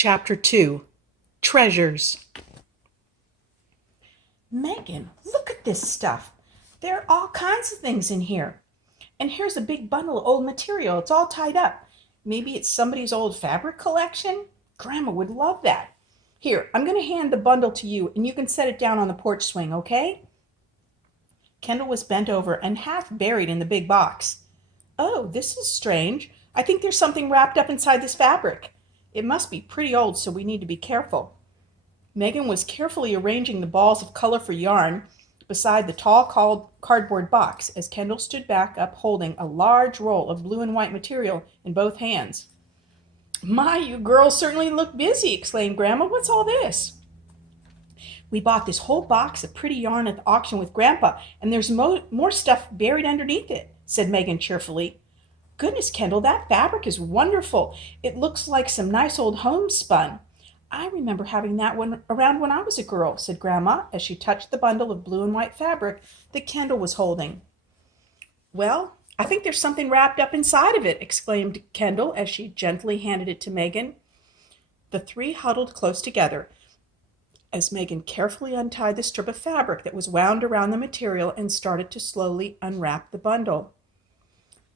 Chapter 2 Treasures. Megan, look at this stuff. There are all kinds of things in here. And here's a big bundle of old material. It's all tied up. Maybe it's somebody's old fabric collection? Grandma would love that. Here, I'm going to hand the bundle to you and you can set it down on the porch swing, okay? Kendall was bent over and half buried in the big box. Oh, this is strange. I think there's something wrapped up inside this fabric. It must be pretty old, so we need to be careful. Megan was carefully arranging the balls of colorful yarn beside the tall cardboard box as Kendall stood back up holding a large roll of blue and white material in both hands. My, you girls certainly look busy, exclaimed Grandma. What's all this? We bought this whole box of pretty yarn at the auction with Grandpa, and there's more stuff buried underneath it, said Megan cheerfully. Goodness, Kendall, that fabric is wonderful. It looks like some nice old homespun. I remember having that one around when I was a girl, said Grandma as she touched the bundle of blue and white fabric that Kendall was holding. Well, I think there's something wrapped up inside of it, exclaimed Kendall as she gently handed it to Megan. The three huddled close together as Megan carefully untied the strip of fabric that was wound around the material and started to slowly unwrap the bundle.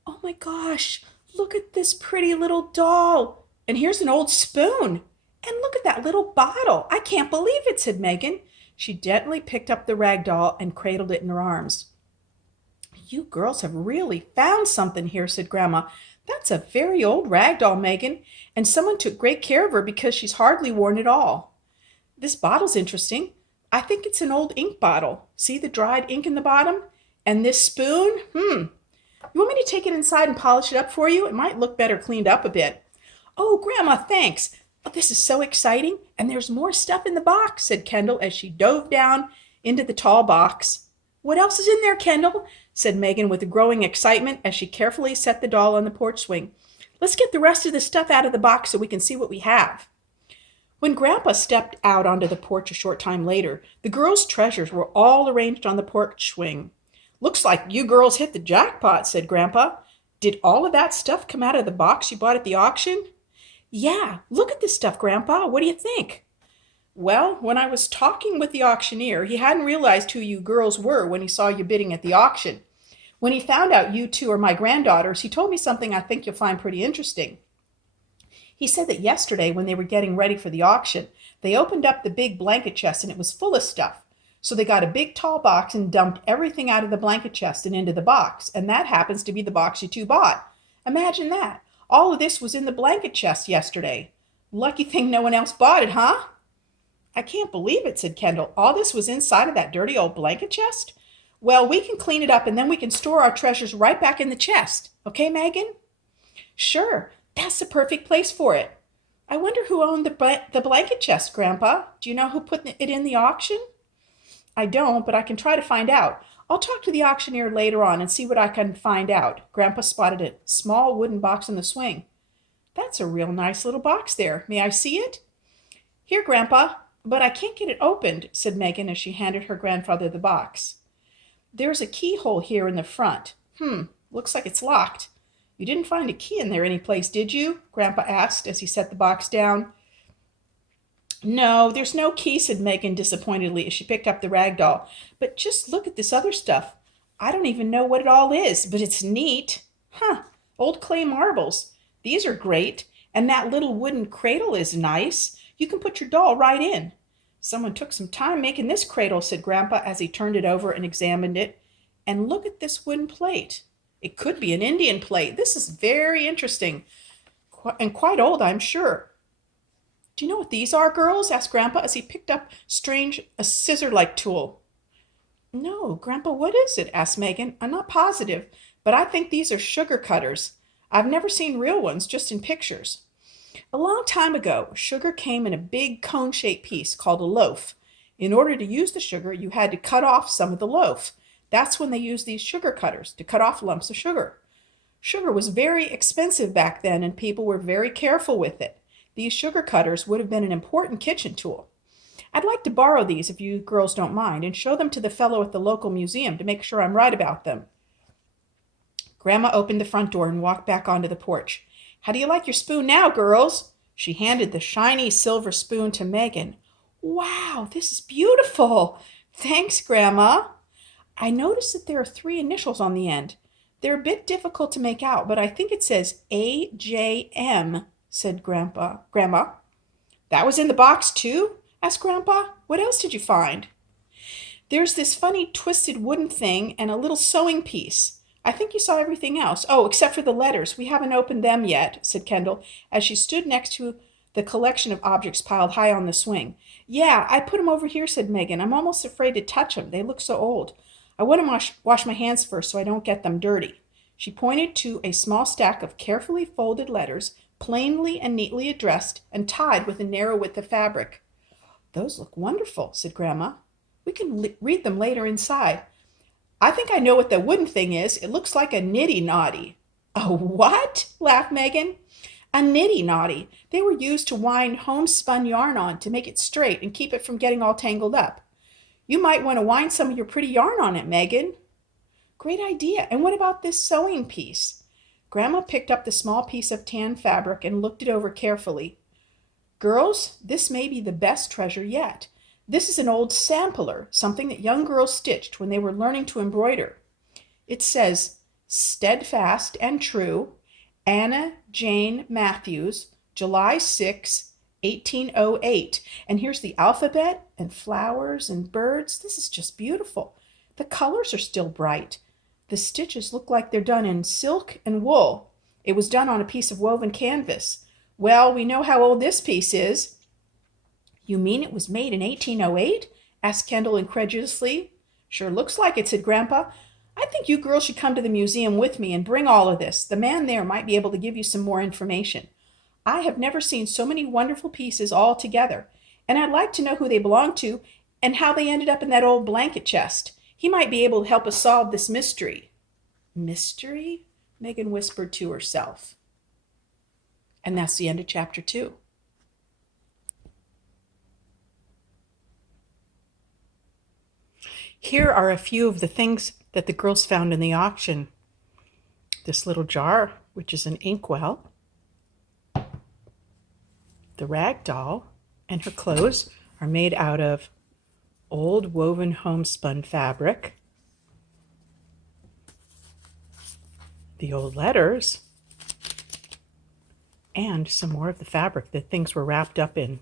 Oh my gosh, look at this pretty little doll. And here's an old spoon. And look at that little bottle. I can't believe it, said Megan. She gently picked up the rag doll and cradled it in her arms. You girls have really found something here, said Grandma. That's a very old rag doll, Megan, and someone took great care of her because she's hardly worn at all. This bottle's interesting. I think it's an old ink bottle. See the dried ink in the bottom? And this spoon? You want me to take it inside and polish it up for you? It might look better cleaned up a bit. Oh, Grandma, thanks. Oh, this is so exciting. And there's more stuff in the box, said Kendall as she dove down into the tall box. What else is in there, Kendall? Said Megan with growing excitement as she carefully set the doll on the porch swing. Let's get the rest of the stuff out of the box so we can see what we have. When Grandpa stepped out onto the porch a short time later, the girls' treasures were all arranged on the porch swing. Looks like you girls hit the jackpot, said Grandpa. Did all of that stuff come out of the box you bought at the auction? Yeah, look at this stuff, Grandpa. What do you think? Well, when I was talking with the auctioneer, he hadn't realized who you girls were when he saw you bidding at the auction. When he found out you two are my granddaughters, he told me something I think you'll find pretty interesting. He said that yesterday, when they were getting ready for the auction, they opened up the big blanket chest and it was full of stuff. So they got a big tall box and dumped everything out of the blanket chest and into the box, and that happens to be the box you two bought. Imagine that. All of this was in the blanket chest yesterday. Lucky thing no one else bought it, huh? I can't believe it, said Kendall. All this was inside of that dirty old blanket chest? Well, we can clean it up and then we can store our treasures right back in the chest. Okay, Megan? Sure, that's the perfect place for it. I wonder who owned the blanket chest, Grandpa. Do you know who put it in the auction? I don't, but I can try to find out. I'll talk to the auctioneer later on and see what I can find out. Grandpa spotted a small wooden box on the swing. That's a real nice little box there. May I see it? Here, Grandpa, but I can't get it opened, said Megan as she handed her grandfather the box. There's a keyhole here in the front. Looks like it's locked. You didn't find a key in there any place, did you? Grandpa asked as he set the box down. No, there's no key, said Megan disappointedly as she picked up the rag doll. But just look at this other stuff. I don't even know what it all is, but it's neat. Old clay marbles. These are great. And that little wooden cradle is nice. You can put your doll right in. Someone took some time making this cradle, said Grandpa as he turned it over and examined it. And look at this wooden plate. It could be an Indian plate. This is very interesting. And quite old, I'm sure. Do you know what these are, girls? Asked Grandpa as he picked up a scissor-like tool. No, Grandpa, what is it? Asked Megan. I'm not positive, but I think these are sugar cutters. I've never seen real ones, just in pictures. A long time ago, sugar came in a big cone-shaped piece called a loaf. In order to use the sugar, you had to cut off some of the loaf. That's when they used these sugar cutters, to cut off lumps of sugar. Sugar was very expensive back then, and people were very careful with it. These sugar cutters would have been an important kitchen tool. I'd like to borrow these if you girls don't mind and show them to the fellow at the local museum to make sure I'm right about them. Grandma opened the front door and walked back onto the porch. How do you like your spoon now, girls? She handed the shiny silver spoon to Megan. Wow, this is beautiful. Thanks, Grandma. I noticed that there are three initials on the end. They're a bit difficult to make out, but I think it says AJM, said Grandma. That was in the box too? Asked Grandpa. What else did you find? There's this funny twisted wooden thing and a little sewing piece. I think you saw everything else. Oh, except for the letters. We haven't opened them yet, said Kendall, as she stood next to the collection of objects piled high on the swing. Yeah, I put 'em over here, said Megan. I'm almost afraid to touch 'em. They look so old. I want to wash my hands first so I don't get them dirty. She pointed to a small stack of carefully folded letters, plainly and neatly addressed and tied with a narrow width of fabric. Those look wonderful, said Grandma. We can read them later inside. I think I know what the wooden thing is. It looks like a niddy-noddy. A what? Laughed Megan. A niddy-noddy. They were used to wind homespun yarn on to make it straight and keep it from getting all tangled up. You might want to wind some of your pretty yarn on it, Megan. Great idea. And what about this sewing piece? Grandma picked up the small piece of tan fabric and looked it over carefully. Girls, this may be the best treasure yet. This is an old sampler, something that young girls stitched when they were learning to embroider. It says, Steadfast and True, Anna Jane Matthews, July 6, 1808. And here's the alphabet and flowers and birds. This is just beautiful. The colors are still bright. The stitches look like they're done in silk and wool. It was done on a piece of woven canvas. Well, we know how old this piece is. You mean it was made in 1808? Asked Kendall incredulously. Sure looks like it, said Grandpa. I think you girls should come to the museum with me and bring all of this. The man there might be able to give you some more information. I have never seen so many wonderful pieces all together, and I'd like to know who they belong to and how they ended up in that old blanket chest. He might be able to help us solve this mystery. Mystery? Megan whispered to herself. And that's the end of chapter 2. Here are a few of the things that the girls found in the auction. This little jar, which is an inkwell. The rag doll and her clothes are made out of old woven homespun fabric. The old letters and some more of the fabric that things were wrapped up in.